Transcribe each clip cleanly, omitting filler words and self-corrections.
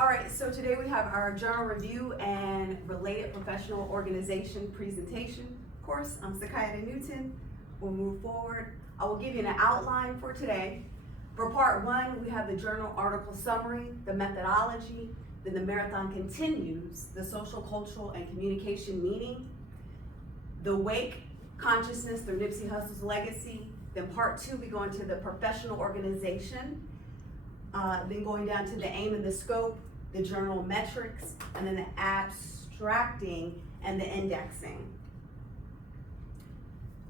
All right, so today we have our journal review and related professional organization presentation. Of course, I'm Sakayada Newton. We'll move forward. I will give you an outline for today. For part one, we have the journal article summary, the methodology, then the marathon continues, the social, cultural, and communication meaning, the wake, consciousness through Nipsey Hussle's legacy. Then part two, we go into the professional organization, then going down to the aim and the scope, the journal metrics, and then the abstracting and the indexing.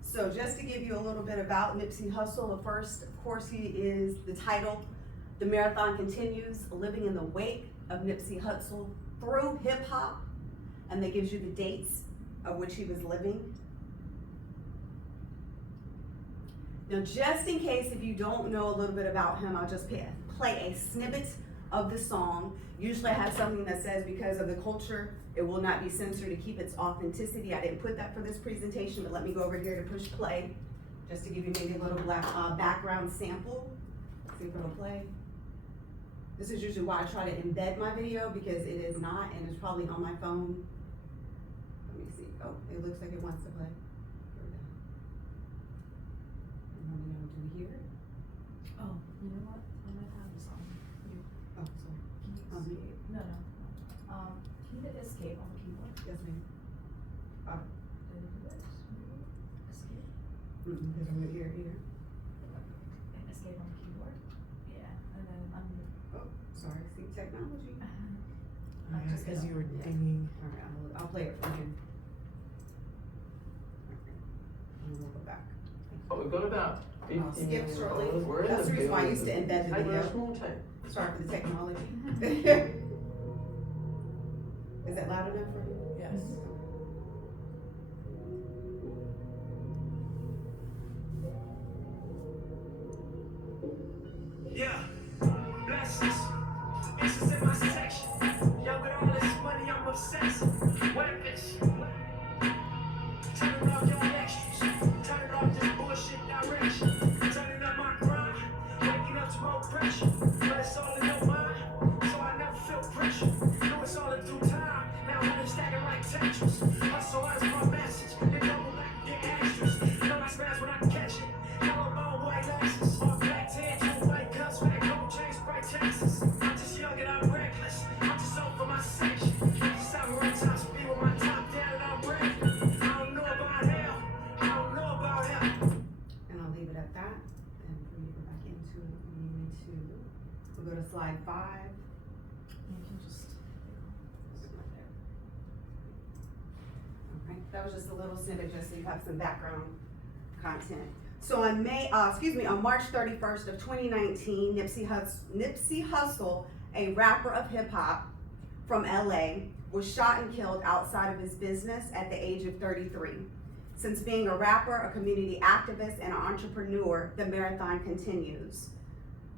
So just to give you a little bit about Nipsey Hussle, first, of course, he is the title, The Marathon Continues, living in the wake of Nipsey Hussle through hip hop, and that gives you the dates of which he was living. Now, just in case if you don't know a little bit about him, I'll just play a snippet of the song. Usually I have something that says because of the culture, it will not be censored to keep its authenticity. I didn't put that for this presentation, but let me go over here to push play, just to give you maybe a little background sample. See if it'll play. This is usually why I try to embed my video, because it is not, and it's probably on my phone. Let me see. Oh, it looks like it wants to play. Here we go. And let me know, do you hear it? Oh, you know what? I might have this on you. Oh, sorry. Can you no. Can you hit escape on the keyboard? Yes, ma'am. Did it do this? Escape? Because I'm gonna hear it here. And escape on the keyboard? Yeah, and then Oh, sorry, see technology. just Because you were Yeah. dinging. All right, I'll play it from here. Okay. And we'll go back. But we've got about 15 I'll skip minutes. shortly. We're in That's the reason why I used to embed the Hey, we're video. a small team. Sorry for the technology. Is that loud enough for you? Yes. Yeah, blessings. Bitches in my section. Yo, with all this money, I'm obsessed. Weapons. Turning off your extras. Turning off this bullshit direction. Turning up my grind. Waking up to more pressure. But it's all in your mind. So I never feel pressure. Know it's all in due time. Now I'm stacking like Tetris. Hustle as my message. Then double back and get extras. Know I smash when I catch it. Yellow bone, white Lexus. All black tan, two white cups, fat gold chains, bright Texas. I'm just young and I'm reckless. I'm just on for my section. I'm just out here on top speed with my top down and I'm ready. I don't know about hell. I don't know about hell. And I'll leave it at that. And for me to go back into it, we need to, we'll go to slide 5. you can just. Okay, that was just a little snippet, just so you have some background content. So on March 31st of 2019, Nipsey Hussle, a rapper of hip hop from LA, was shot and killed outside of his business at the age of 33. Since being a rapper, a community activist, and an entrepreneur, the marathon continues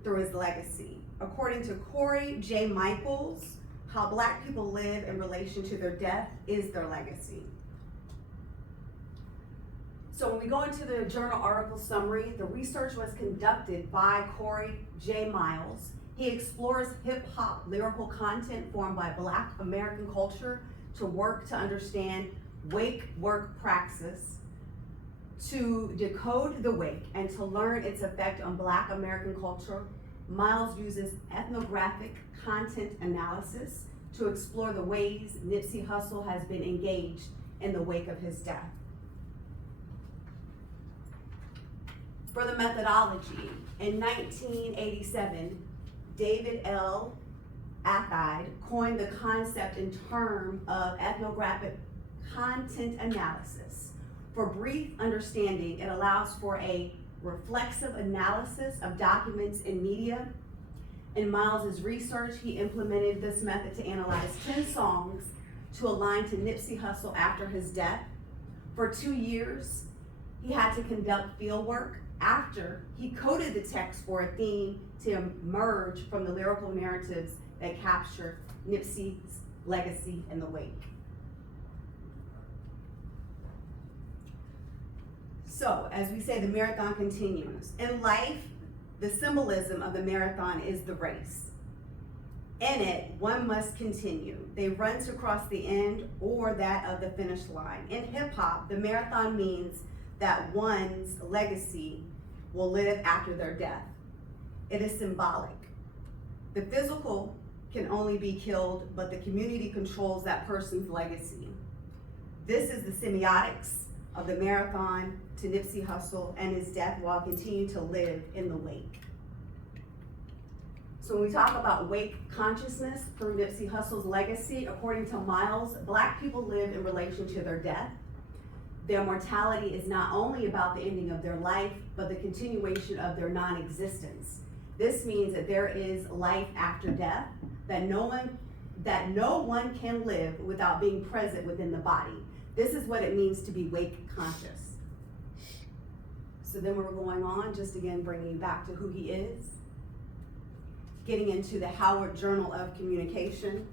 through his legacy. According to Corey J. Michaels, how Black people live in relation to their death is their legacy. So when we go into the journal article summary, the research was conducted by Corey J. Miles. He explores hip hop lyrical content formed by Black American culture to work to understand wake work praxis, to decode the wake, and to learn its effect on Black American culture. Miles uses ethnographic content analysis to explore the ways Nipsey Hussle has been engaged in the wake of his death. For the methodology, in 1987, David L. Athide coined the concept in terms of ethnographic content analysis. For brief understanding, it allows for a reflexive analysis of documents in media. In Miles's research, he implemented this method to analyze 10 songs to align to Nipsey Hussle after his death. For 2 years, he had to conduct field work after he coded the text for a theme to emerge from the lyrical narratives that capture Nipsey's legacy in the wake. So, as we say, the marathon continues. In life, the symbolism of the marathon is the race. In it, one must continue. They run to cross the end or that of the finish line. In hip hop, the marathon means that one's legacy will live after their death. It is symbolic. The physical can only be killed, but the community controls that person's legacy. This is the semiotics of the marathon to Nipsey Hussle and his death while continuing to live in the wake. So when we talk about wake consciousness for Nipsey Hussle's legacy, according to Miles, Black people live in relation to their death. Their mortality is not only about the ending of their life, but the continuation of their non-existence. This means that there is life after death, that no one can live without being present within the body. This is what it means to be wake conscious. So then we're going on, just again bringing back to who he is, getting into the Howard Journal of Communication.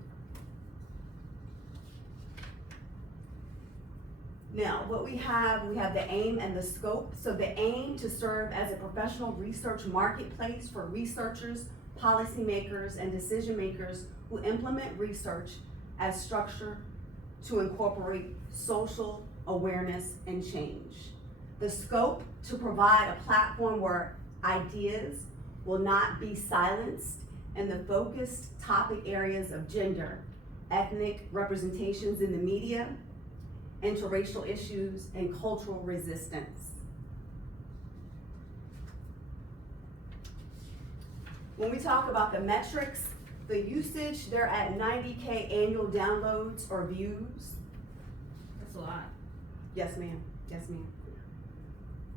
Now, what we have the aim and the scope. So the aim to serve as a professional research marketplace for researchers, policymakers, and decision makers who implement research as structure to incorporate social awareness and change. The scope to provide a platform where ideas will not be silenced in the focused topic areas of gender, ethnic representations in the media, interracial issues, and cultural resistance. When we talk about the metrics, the usage, they're at 90K annual downloads or views. That's a lot. Yes, ma'am. Yes, ma'am.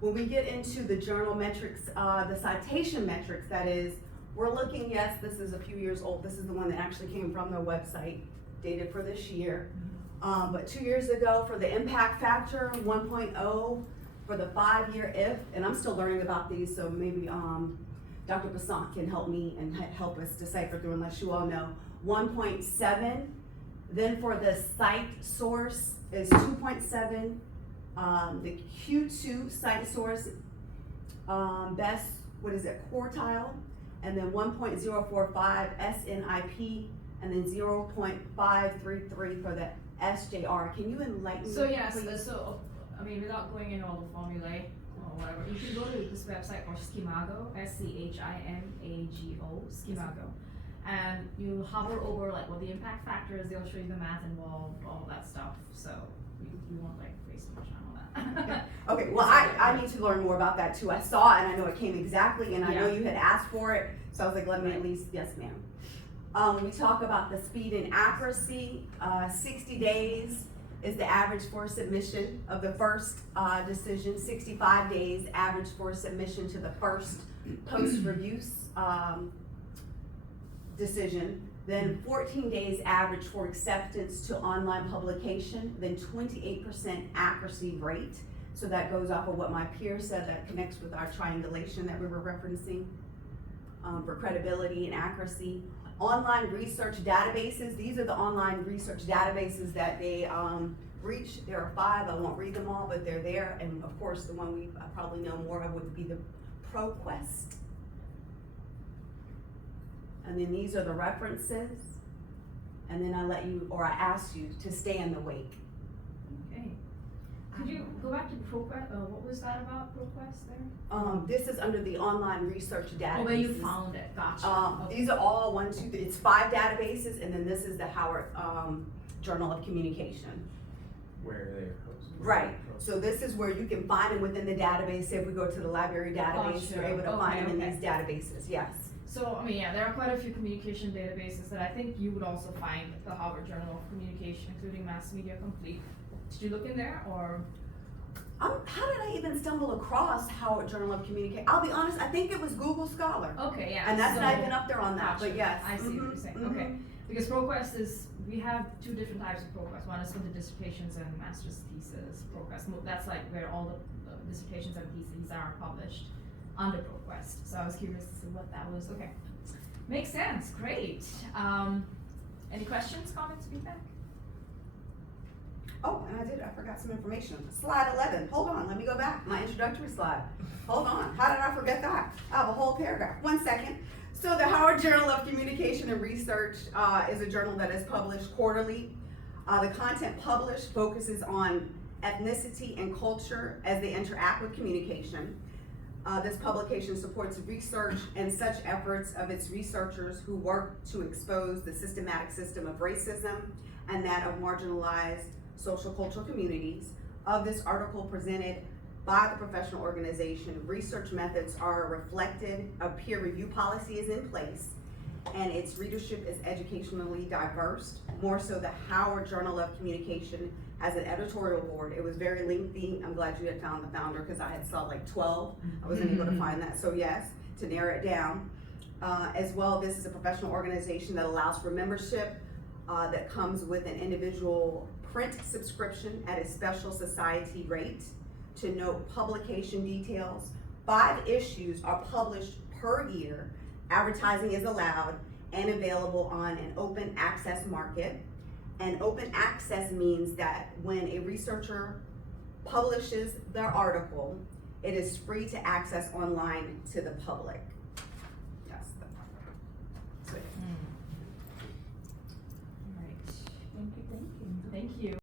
When we get into the journal metrics, the citation metrics, that is, we're looking, yes, this is a few years old. This is the one that actually came from their website, dated for this year. But 2 years ago for the impact factor, 1.0 for the 5-year if, and I'm still learning about these, so maybe Dr. Basant can help me and help us decipher through, unless you all know. 1.7, then for the site source is 2.7, the Q2 site source, best, quartile, and then 1.045 SNIP, and then 0.533 for the SJR. Can you enlighten me? So yes, please? I mean, without going into all the formulae or whatever, you can go to this website or Schimago, SCHIMAGO, Schimago, and you hover over like what the impact factor is. They'll show you the math involved, all that stuff. So you won't like waste much time on that. Okay, well, I need to learn more about that too. I saw it and I know it came exactly, and I know you had asked for it, so I was like, let me at least, yes ma'am. When we talk about the speed and accuracy, 60 days is the average for submission of the first decision, 65 days average for submission to the first post-review decision, then 14 days average for acceptance to online publication, then 28% accuracy rate. So that goes off of what my peer said, that connects with our triangulation that we were referencing for credibility and accuracy. Online research databases, these are the online research databases that they reach. There are 5, I won't read them all, but they're there. And of course, the one we probably know more of would be the ProQuest. And then these are the references. And then I ask you to stay in the wake. Okay. Could you go back to ProQuest? What was that about ProQuest there? This is under the online research databases. Oh, where you found it. Gotcha. Okay. These are all 1, 2, 3. It's 5 databases, and then this is the Howard Journal of Communication. Where they are hosted. Right. So this is where you can find them within the database. Say if we go to the library database, Gotcha. you're able to find them in Okay. these databases. Yes. So, I mean, yeah, there are quite a few communication databases that I think you would also find the Howard Journal of Communication, including Mass Media Complete. Did you look in there, or? How did I even stumble across Howard Journal of Communication? I'll be honest, I think it was Google Scholar. Okay, yeah. And that's so, not even up there on that, gotcha. but yes. I see what you're saying. Okay. Because ProQuest is, we have 2 different types of ProQuest. One is for the dissertations and master's thesis ProQuest. That's like where all the dissertations and theses are published under ProQuest. So I was curious to see what that was. Okay. Makes sense. Great. Any questions, comments, feedback? Oh, and I forgot some information. Slide 11, hold on, let me go back, my introductory slide. Hold on, how did I forget that? I have a whole paragraph, 1 second. So the Howard Journal of Communication and Research is a journal that is published quarterly. The content published focuses on ethnicity and culture as they interact with communication. This publication supports research and such efforts of its researchers who work to expose the systematic system of racism and that of marginalized social cultural communities. Of this article presented by the professional organization, research methods are reflected, a peer review policy is in place, and its readership is educationally diverse. More so, the Howard Journal of Communication has an editorial board. It was very lengthy. I'm glad you had found the founder because I had saw like 12. I wasn't able to find that. So yes, to narrow it down. As well, this is a professional organization that allows for membership that comes with an individual print subscription at a special society rate. To note publication details, 5 issues are published per year. Advertising is allowed and available on an open access market. And open access means that when a researcher publishes their article, it is free to access online to the public.